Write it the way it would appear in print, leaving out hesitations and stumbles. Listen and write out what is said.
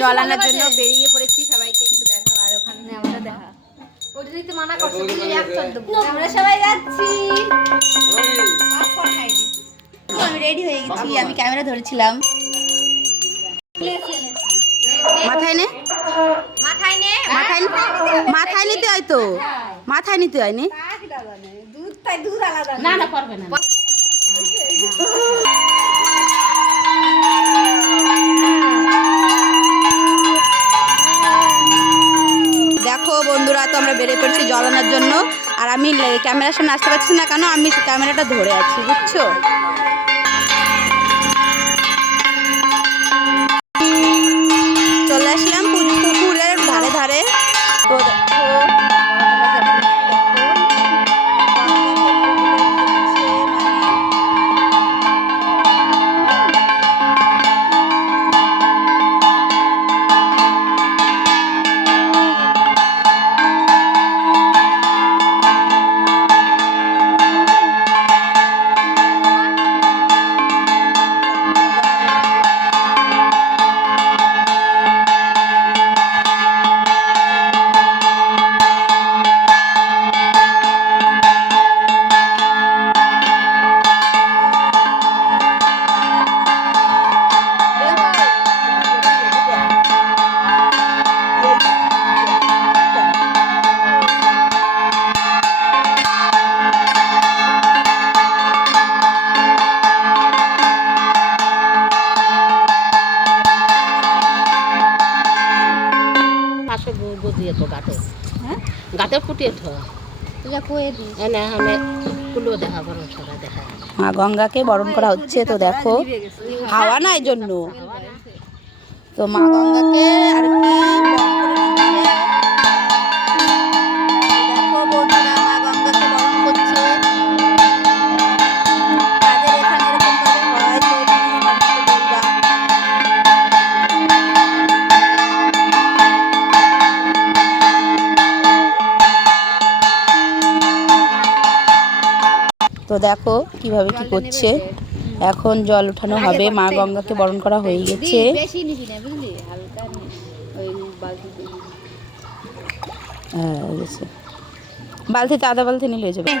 জল আনার জন্য বেরিয়ে পড়েছি। সবাইকে একটু দেখাও, আর ওখানে আমরা দেখা ওটা দিতে মানা করছে, আমরা সবাই যাচ্ছি। আমি রেডি হয়ে গেছি, আমি ক্যামেরা ধরেছিলাম। মাথায় নে, মাথায় নে, মাথায় নিতে হয় তো, মাথায় নিতে হয়নি। দুধ আলাদা না, না পারবে না। দেখো বন্ধুরা, তো আমরা বেরিয়ে পড়ছি জল আনার জন্য। আর আমি ক্যামেরার সামনে আসতে পারছি না কেন, আমি ক্যামেরাটা ধরে আছি, বুঝছো। চলে আসলাম পুকুরের ধারে ধারে। তো মা গঙ্গাকে বরণ করা হচ্ছে। তো দেখো হাওয়া না, এই জন্য তো মা গঙ্গাকে আর কি দেখো বন্ধুরা, মা গঙ্গাকে বরণ করছে। তাদের এখানে এরকম ভাবে হয়, তো বলবা। তো দেখো কিভাবে কি করছে। এখন জল উঠানো হবে, মা গঙ্গাকে বরণ করা হয়ে গেছে। হ্যাঁ, বালতিতে আধা বালতি নিলে হয়ে যাবে।